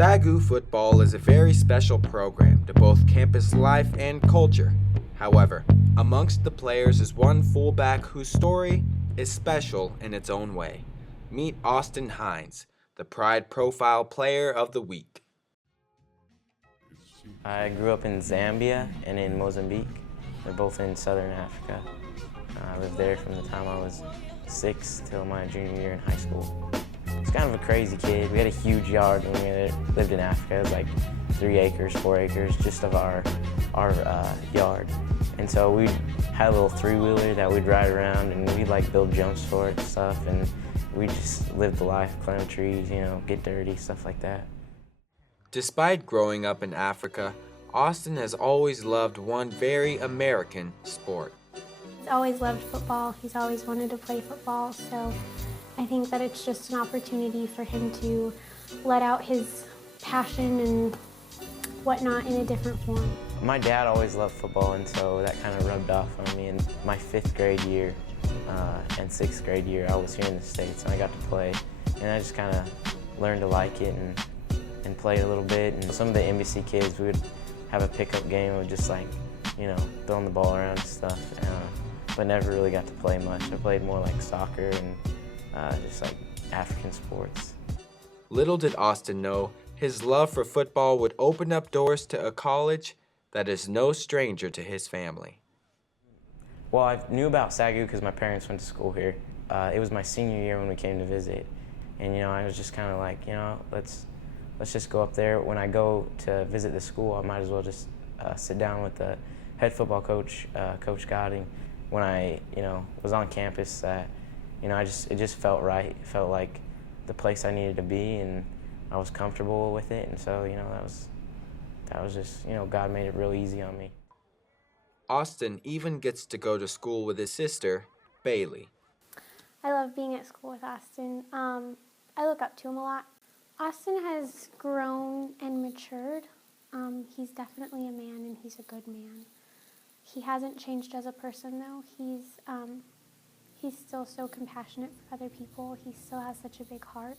SAGU football is a very special program to both campus life and culture. However, amongst the players is one fullback whose story is special in its own way. Meet Austin Hines, the Pride Profile Player of the Week. I grew up in Zambia and in Mozambique. They're both in southern Africa. I lived there from the time I was 6 till my junior year in high school. I was kind of a crazy kid. We had a huge yard when we lived in Africa. It was like 3 acres, 4 acres, just of our yard. And so we had a little three-wheeler that we'd ride around, and we'd like build jumps for it and stuff. And we just lived the life, climb trees, get dirty, stuff like that. Despite growing up in Africa, Austin has always loved one very American sport. He's always loved football. He's always wanted to play football, so I think that it's just an opportunity for him to let out his passion and whatnot in a different form. My dad always loved football, and so that kind of rubbed off on me. In my 5th grade year and 6th grade year, I was here in the States, and I got to play, and I just kind of learned to like it and played a little bit. And some of the embassy kids, we would have a pickup game of just like, throwing the ball around and stuff, but never really got to play much. I played more like soccer and just like African sports. Little did Austin know his love for football would open up doors to a college that is no stranger to his family. Well, I knew about SAGU because my parents went to school here. It was my senior year when we came to visit, and I was just kind of like, let's just go up there. When I go to visit the school, I might as well just sit down with the head football coach, Coach Godding. When I, was on campus, it just felt right. It felt like the place I needed to be, and I was comfortable with it. And so, that was just, God made it real easy on me. Austin even gets to go to school with his sister, Bailey. I love being at school with Austin. I look up to him a lot. Austin has grown and matured. He's definitely a man, and he's a good man. He hasn't changed as a person, though. He's still so compassionate for other people. He still has such a big heart.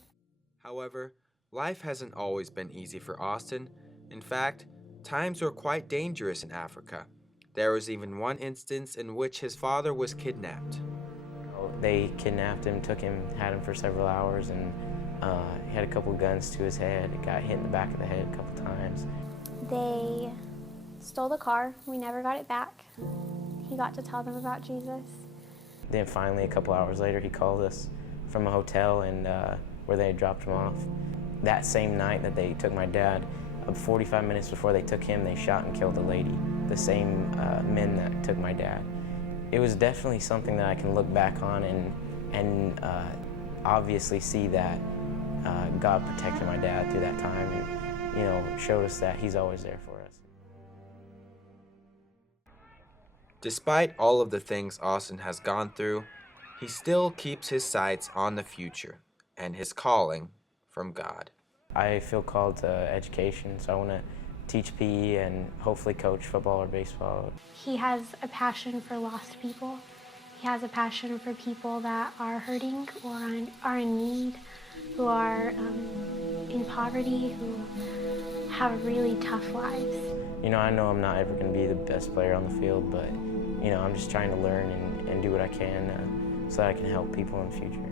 However, life hasn't always been easy for Austin. In fact, times were quite dangerous in Africa. There was even one instance in which his father was kidnapped. They kidnapped him, took him, had him for several hours, and he had a couple guns to his head. He got hit in the back of the head a couple times. They stole the car. We never got it back. He got to tell them about Jesus. Then finally, a couple hours later, he called us from a hotel and where they had dropped him off. That same night that they took my dad, 45 minutes before they took him, they shot and killed a lady, the same men that took my dad. It was definitely something that I can look back on and obviously see that God protected my dad through that time and, showed us that he's always there for us. Despite all of the things Austin has gone through, he still keeps his sights on the future and his calling from God. I feel called to education, so I want to teach PE and hopefully coach football or baseball. He has a passion for lost people. He has a passion for people that are hurting or are in need, who are in poverty, who have really tough lives. I know I'm not ever going to be the best player on the field, but I'm just trying to learn and do what I can so that I can help people in the future.